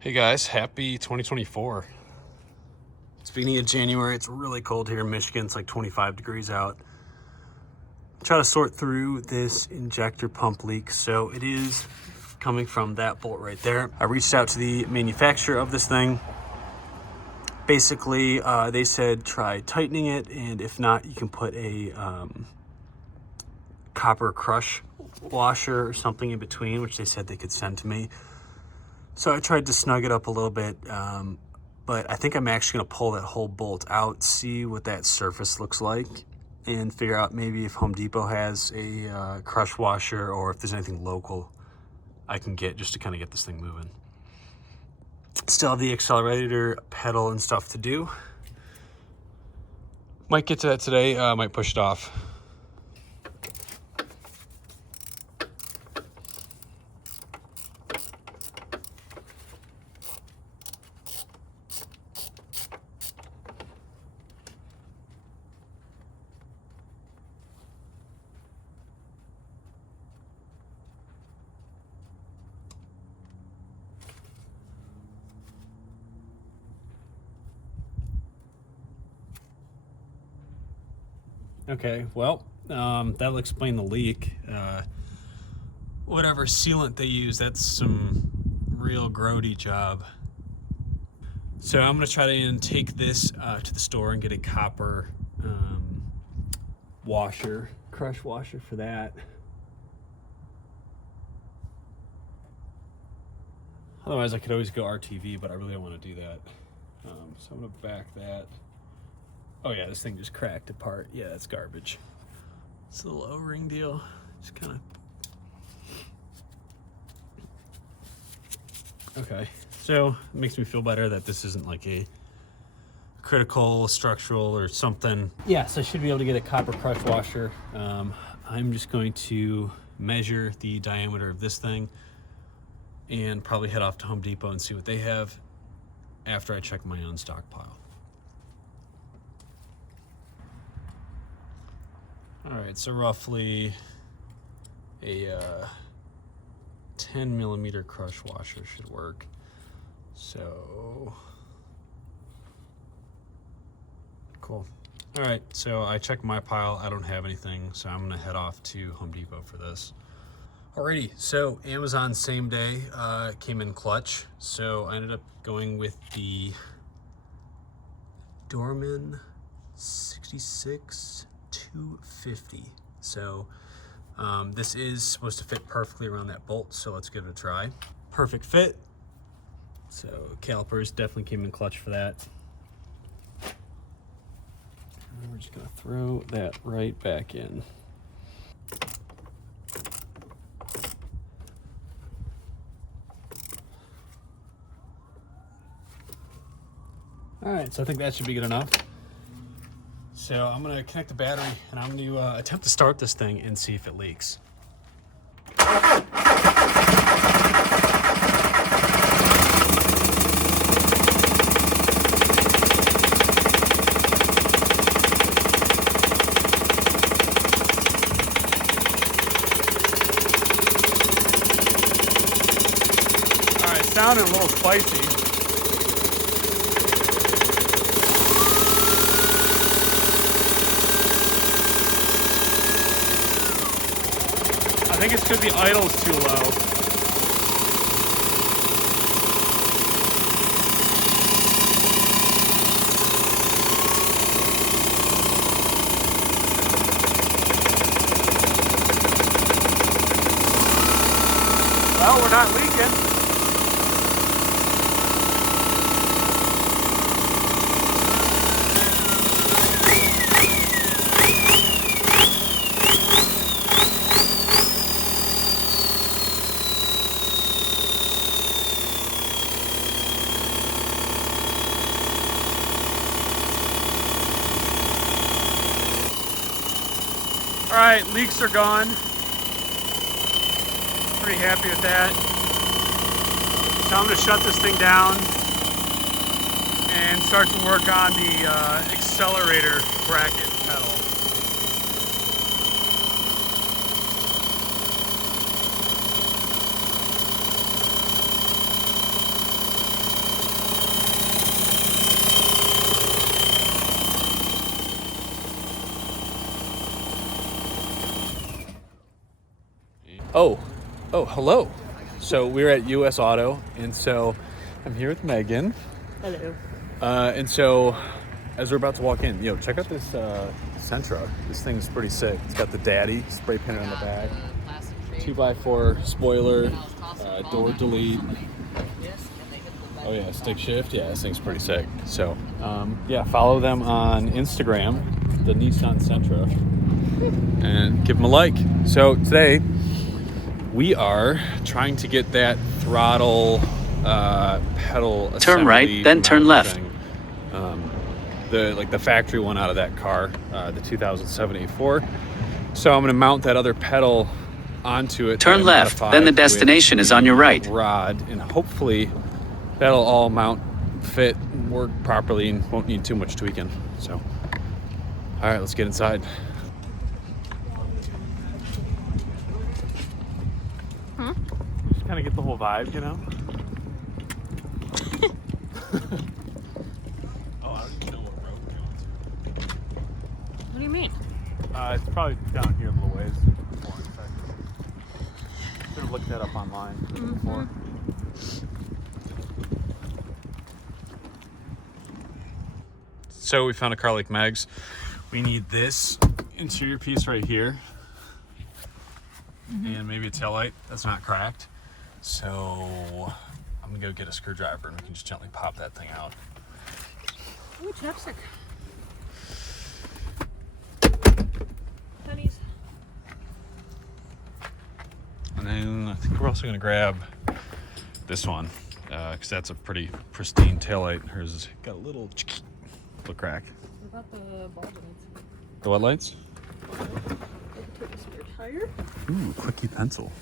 Hey guys, happy 2024. It's beginning of January. It's really cold here in Michigan. It's like 25 degrees out. Try to sort through this injector pump leak. So it is coming from that bolt right there. I reached out to the manufacturer of this thing. Basically, they said try tightening it, and if not, you can put a copper crush washer or something in between, which they said they could send to me. So I tried to snug it up a little bit, but I think I'm actually going to pull that whole bolt out, see what that surface looks like, and figure out maybe if Home Depot has a crush washer or if there's anything local I can get just to kind of get this thing moving. Still have the accelerator pedal and stuff to do. Might get to that today, might push it off. Okay, well, that'll explain the leak. Whatever sealant they use, that's some real grody job. So I'm gonna try to take this to the store and get a copper crush washer for that. Otherwise, I could always go RTV, but I really don't want to do that. So I'm gonna back that. Oh yeah, this thing just cracked apart. Yeah, that's garbage. It's a little O-ring deal. Just kind of... Okay, so it makes me feel better that this isn't like a critical structural or something. Yeah, so I should be able to get a copper crush washer. I'm just going to measure the diameter of this thing and probably head off to Home Depot and see what they have after I check my own stockpile. All right, so roughly a 10 millimeter crush washer should work. So, cool. All right, so I checked my pile. I don't have anything, so I'm gonna head off to Home Depot for this. Alrighty, so Amazon same day came in clutch. So I ended up going with the Dorman 66 250. So this is supposed to fit perfectly around that bolt, so let's give it a try. Perfect fit. So calipers definitely came in clutch for that. And we're just gonna throw that right back in. All right, so I think that should be good enough. So I'm gonna connect the battery and I'm gonna attempt to start this thing and see if it leaks. All right, sounding a little spicy. I think it's because the idle's too low. Well, we're not leaking. All right, leaks are gone. Pretty happy with that. So I'm gonna shut this thing down and start to work on the accelerator bracket pedal. Oh, hello. So we're at US Auto, and so I'm here with Megan. Hello. And so as we're about to walk in, check out this Sentra. This thing's pretty sick. It's got the daddy spray painted on the back, 2x4 spoiler, door delete. Oh yeah, stick shift. Yeah, this thing's pretty sick. So yeah, follow them on Instagram, the Nissan Sentra, and give them a like. So today we are trying to get that throttle pedal. Turn right, then turn left. Thing. The factory one out of that car, the 2007 A4. So I'm going to mount that other pedal onto it. Turn left, then the destination is on your right. Rod, and hopefully that'll all mount, fit, work properly, and won't need too much tweaking. So, all right, let's get inside. Just kind of get the whole vibe, you know? Oh, I don't even know what road we're going to. What do you mean? It's probably down here a little ways. Should have looked that up online before. So we found a car like Meg's. We need this interior piece right here. And maybe a taillight that's not cracked. So I'm gonna go get a screwdriver and we can just gently pop that thing out. Ooh, chapstick. Pennies. And then I think we're also gonna grab this one because that's a pretty pristine taillight. Hers has got a little crack. What about the ball joints? The what lights? Take a spare tire. Ooh, quickie pencil.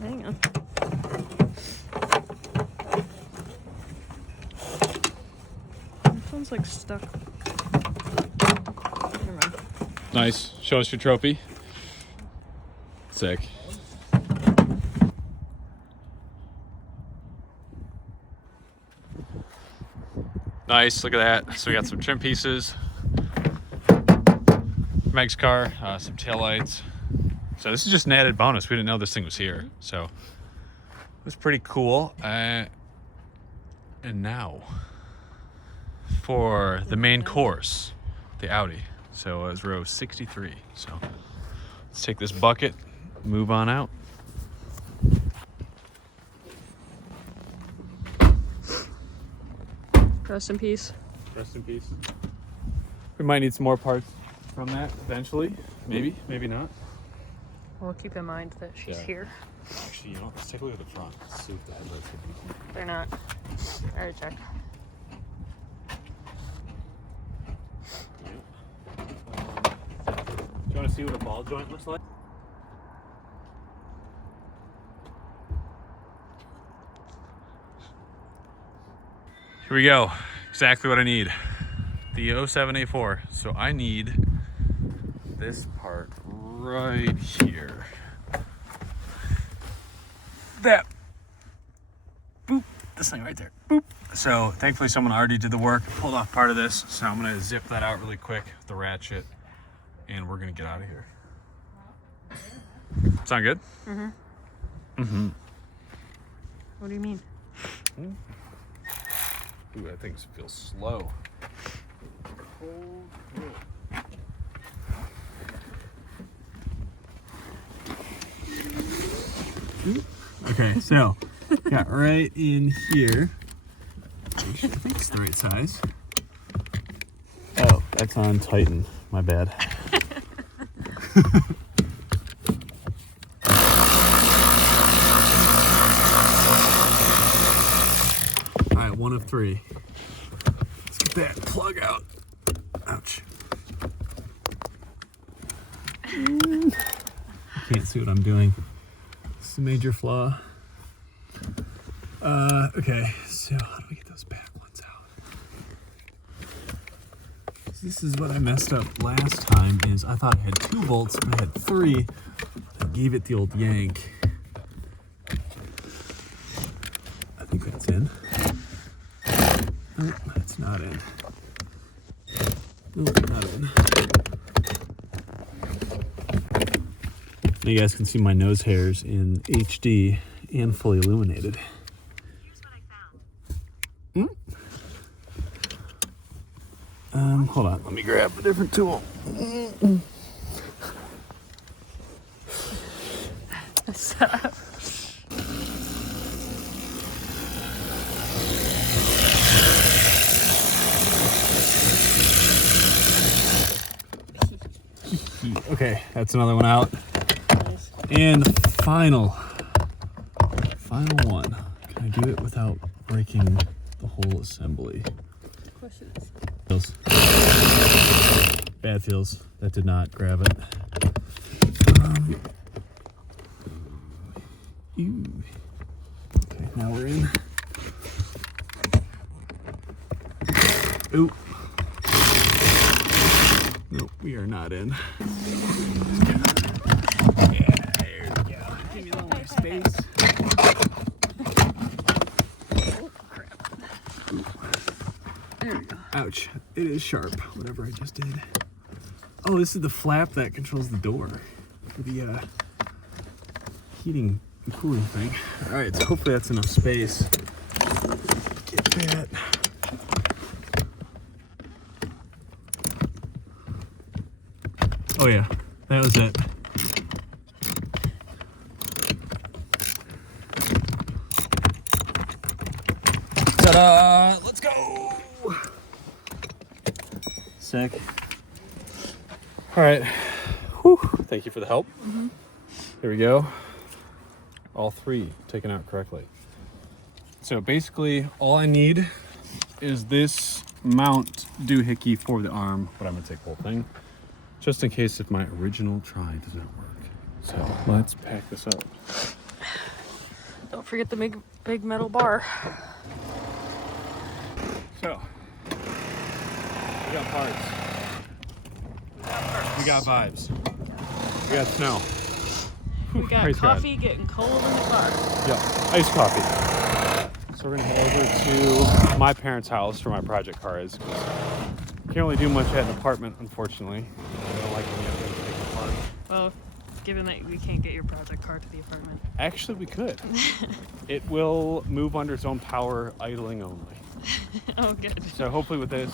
Hang on. It sounds like stuck. Never mind. Nice. Show us your trophy. Sick. Nice. Look at that. So we got some trim pieces. Meg's car, some taillights. So this is just an added bonus. We didn't know this thing was here. So it was pretty cool. And now for the main course, the Audi. So it was row 63. So let's take this bucket, move on out. Rest in peace. Rest in peace. We might need some more parts from that eventually. Maybe, maybe not. We'll keep in mind that she's here. Actually, let's take a look at the front. Let's see if the headlights are decent. They're not. I already checked. Do you want to see what a ball joint looks like? Here we go. Exactly what I need. The 07 A4. So I need this part right here. That. Boop. This thing right there. Boop. So thankfully someone already did the work, pulled off part of this. So I'm gonna zip that out really quick with the ratchet and we're gonna get out of here. Sound good? Mm-hmm. Mm-hmm. What do you mean? Ooh, that thing feels slow. Okay, so got right in here. I think it's the right size. Oh, that's on Titan. My bad. All right, one of three. Let's get that plug out. Ouch. Can't see what I'm doing. It's a major flaw. Okay, so how do we get those back ones out? this is what I messed up last time, is I thought I had 2 bolts, but I had 3. I gave it the old yank. I think that's in. Nope, that's not in. Nope, not in. Now you guys can see my nose hairs in HD and fully illuminated. Here's what I found. Hold on, let me grab a different tool. Okay, that's another one out. Nice. And the final one. Can I do it without breaking the whole assembly? Feels. Bad feels. That did not grab it. Okay, now we're in. Ooh. Nope, we are not in. Yeah, there we go. Give me a little more space. Oh, crap. Ooh. There we go. Ouch. It is sharp, whatever I just did. Oh, this is the flap that controls the door for the heating and cooling thing. All right, so hopefully that's enough space. Get that. Oh yeah, that was it. Ta-da! Let's go! Sick. All right. Whew. Thank you for the help. Here we go. All 3 taken out correctly. So basically, all I need is this mount doohickey for the arm, but I'm gonna take the whole thing, just in case if my original try does not work. So let's pack this up. Don't forget the big metal bar. So, we got parts. We got vibes. We got snow. We got Praise coffee getting cold in the car. Yeah, iced coffee. So we're gonna head over to my parents' house where my project car is. Can't really do much at an apartment, unfortunately. I don't like when you have to take it apart. Well, given that we can't get your project car to the apartment. Actually, we could. It will move under its own power, idling only. Oh, good. So hopefully with this,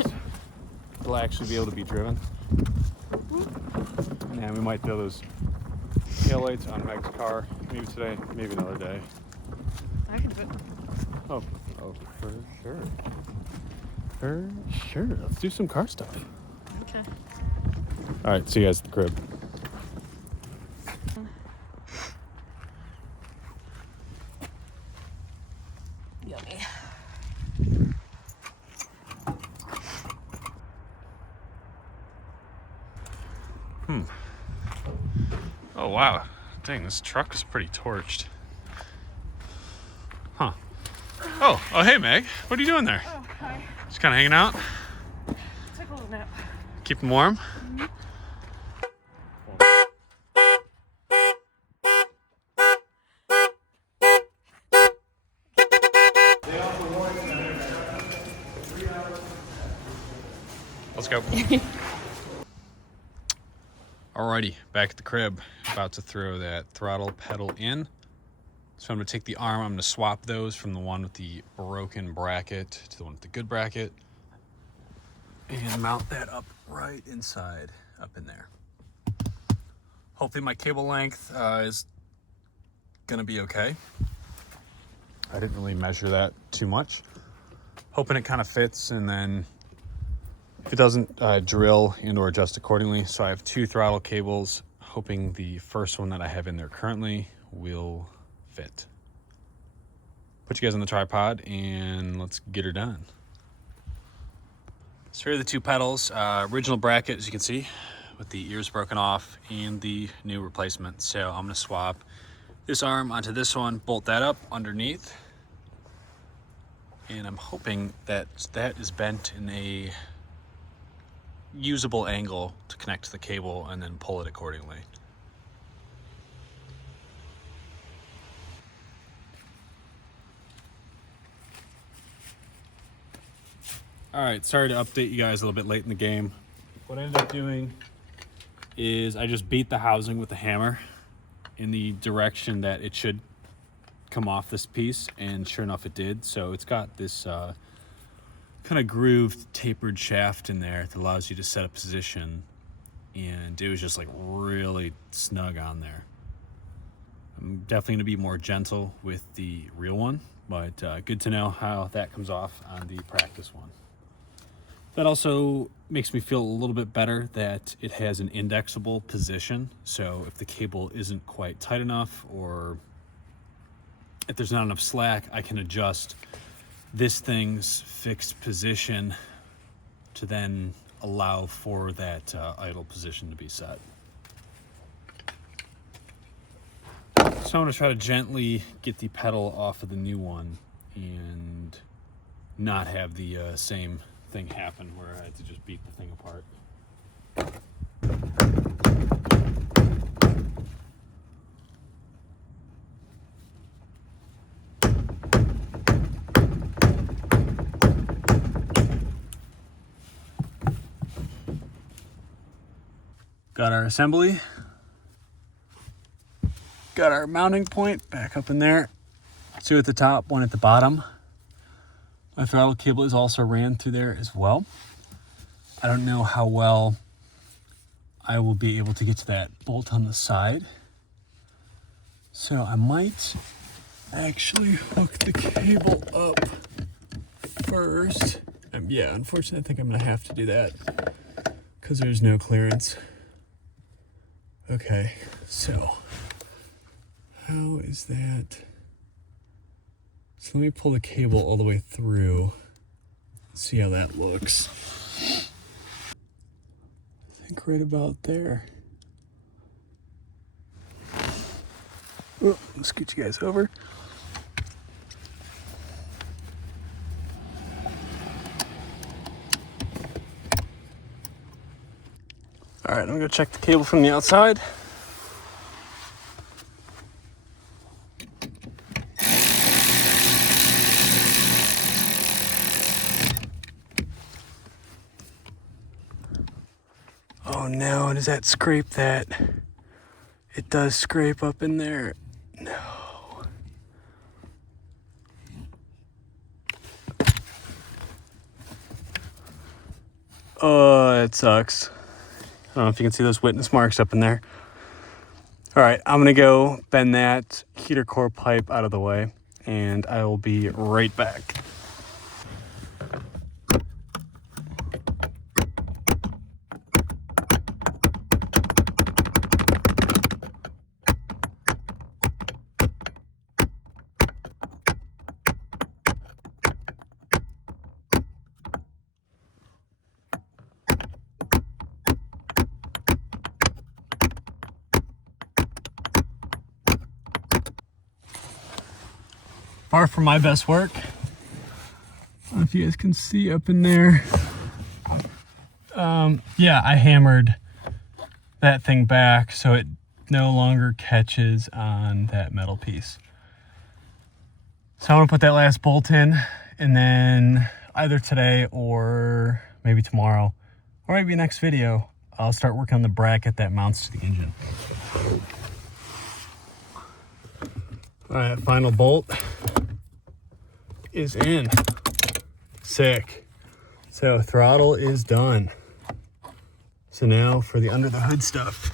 it'll actually be able to be driven. And we might throw those taillights on Meg's car. Maybe today, maybe another day. I can do it. Oh, for sure. For sure. Let's do some car stuff. Okay. All right, see you guys at the crib. Yummy. Oh, wow. Dang, this truck is pretty torched. Huh. Oh, hey, Meg. What are you doing there? Oh, hi. Just kind of hanging out? Took a little nap. Keep them warm? Let's go. Alrighty, back at the crib. About to throw that throttle pedal in. So I'm going to take the arm, I'm going to swap those from the one with the broken bracket to the one with the good bracket. And mount that up right inside, up in there. Hopefully my cable length is going to be okay. I didn't really measure that too much. Hoping it kind of fits, and then if it doesn't, drill and or adjust accordingly. So I have 2 throttle cables, hoping the first one that I have in there currently will fit. Put you guys on the tripod and let's get her done. So here are the 2 pedals. Original bracket, as you can see, with the ears broken off, and the new replacement. So I'm gonna swap this arm onto this one, bolt that up underneath, and I'm hoping that that is bent in a usable angle to connect to the cable and then pull it accordingly. All right, sorry to update you guys a little bit late in the game. What I ended up doing is I just beat the housing with a hammer in the direction that it should come off this piece, and sure enough it did. So it's got this kind of grooved tapered shaft in there that allows you to set a position, and it was just like really snug on there. I'm definitely going to be more gentle with the real one, but good to know how that comes off on the practice one. That also makes me feel a little bit better that it has an indexable position. So if the cable isn't quite tight enough, or if there's not enough slack, I can adjust this thing's fixed position to then allow for that idle position to be set. So I'm going to try to gently get the pedal off of the new one and not have the same thing happen where I had to just beat the thing apart. Got our assembly. Got our mounting point back up in there. Two at the top, one at the bottom. My throttle cable is also ran through there as well. I don't know how well I will be able to get to that bolt on the side. So I might actually hook the cable up first. Yeah, unfortunately, I think I'm gonna have to do that because there's no clearance. Okay, so how is that? So let me pull the cable all the way through, see how that looks. I think right about there. Oh, let's scoot you guys over. All right, I'm gonna check the cable from the outside. Oh no, does that scrape that? It does scrape up in there. No. Oh, it sucks. I don't know if you can see those witness marks up in there. All right, I'm gonna go bend that heater core pipe out of the way, and I will be right back. Far from my best work. I don't know if you guys can see up in there. Yeah, I hammered that thing back so it no longer catches on that metal piece. So I'm gonna put that last bolt in, and then either today or maybe tomorrow, or maybe next video, I'll start working on the bracket that mounts to the engine. All right, final bolt is in. Sick. So throttle is done. So now for the under the hood stuff.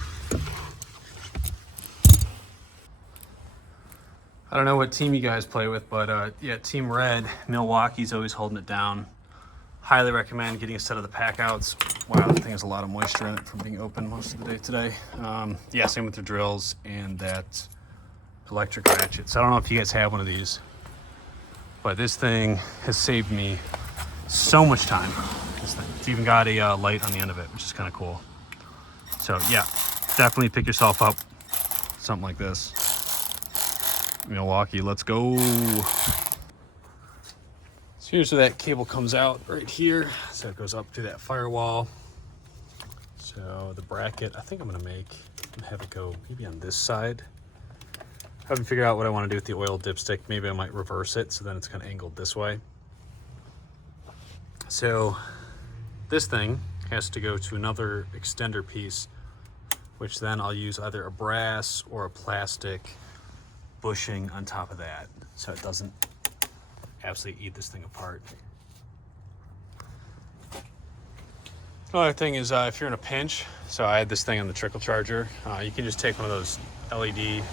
I don't know what team you guys play with, but yeah, Team Red, Milwaukee's always holding it down. Highly recommend getting a set of the pack outs. Wow, the thing has a lot of moisture in it from being open most of the day today. Yeah, same with the drills and that electric ratchet. So I don't know if you guys have one of these, but this thing has saved me so much time. This thing. It's even got a light on the end of it, which is kind of cool. So yeah, definitely pick yourself up something like this. Milwaukee, let's go. So here's where that cable comes out right here. So it goes up to that firewall. So the bracket, I think I'm gonna have it go maybe on this side. I haven't figured out what I want to do with the oil dipstick. Maybe I might reverse it so then it's kind of angled this way. So this thing has to go to another extender piece, which then I'll use either a brass or a plastic bushing on top of that so it doesn't absolutely eat this thing apart. Another thing is if you're in a pinch, so I had this thing on the trickle charger, you can just take one of those LED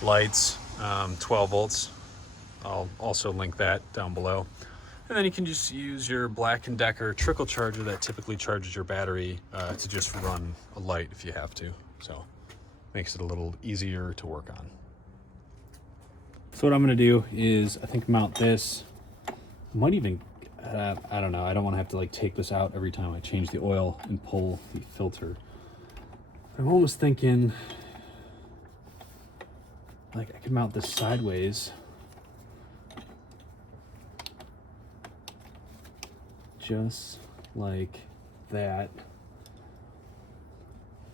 lights, 12 volts. I'll also link that down below. And then you can just use your Black & Decker trickle charger that typically charges your battery to just run a light if you have to. So makes it a little easier to work on. So what I'm gonna do is I think mount this. I might even, I don't know, I don't wanna have to like take this out every time I change the oil and pull the filter. I'm almost thinking like I could mount this sideways. Just like that.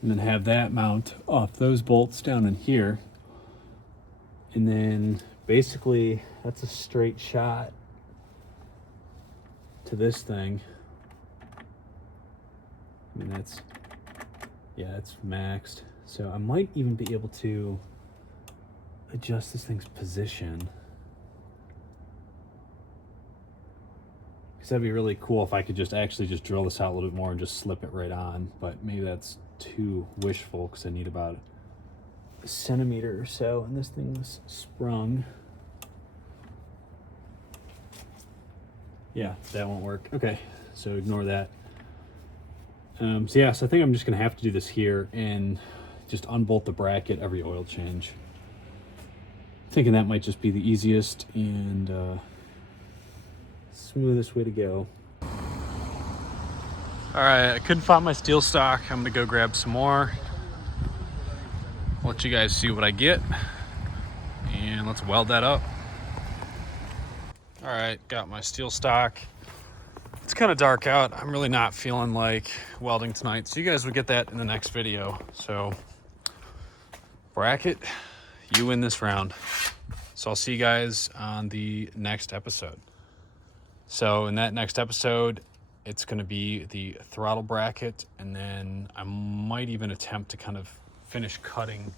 And then have that mount off those bolts down in here. And then basically that's a straight shot to this thing. I mean, that's, yeah, it's maxed. So I might even be able to adjust this thing's position. Because that'd be really cool if I could just actually just drill this out a little bit more and just slip it right on. But maybe that's too wishful because I need about a centimeter or so, and this thing was sprung. Yeah, that won't work. Okay, so ignore that. So yeah, so I think I'm just gonna have to do this here and just unbolt the bracket every oil change. Thinking that might just be the easiest and smoothest way to go. All right, I couldn't find my steel stock. I'm gonna go grab some more. Let you guys see what I get, and let's weld that up. All right, got my steel stock. It's kind of dark out. I'm really not feeling like welding tonight, so you guys will get that in the next video. So bracket, you win this round. So I'll see you guys on the next episode. So in that next episode, it's going to be the throttle bracket, and then I might even attempt to kind of finish cutting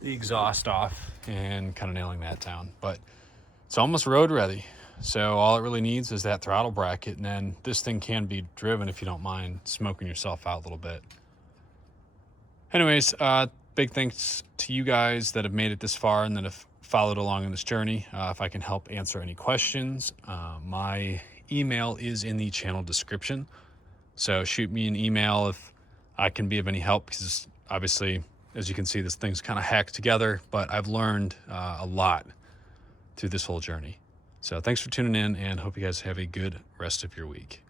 the exhaust off and kind of nailing that down. But it's almost road ready. So all it really needs is that throttle bracket, and then this thing can be driven if you don't mind smoking yourself out a little bit. Anyways, big thanks to you guys that have made it this far and that have followed along in this journey. If I can help answer any questions, my email is in the channel description. So shoot me an email if I can be of any help, because obviously, as you can see, this thing's kind of hacked together, but I've learned a lot through this whole journey. So thanks for tuning in, and hope you guys have a good rest of your week.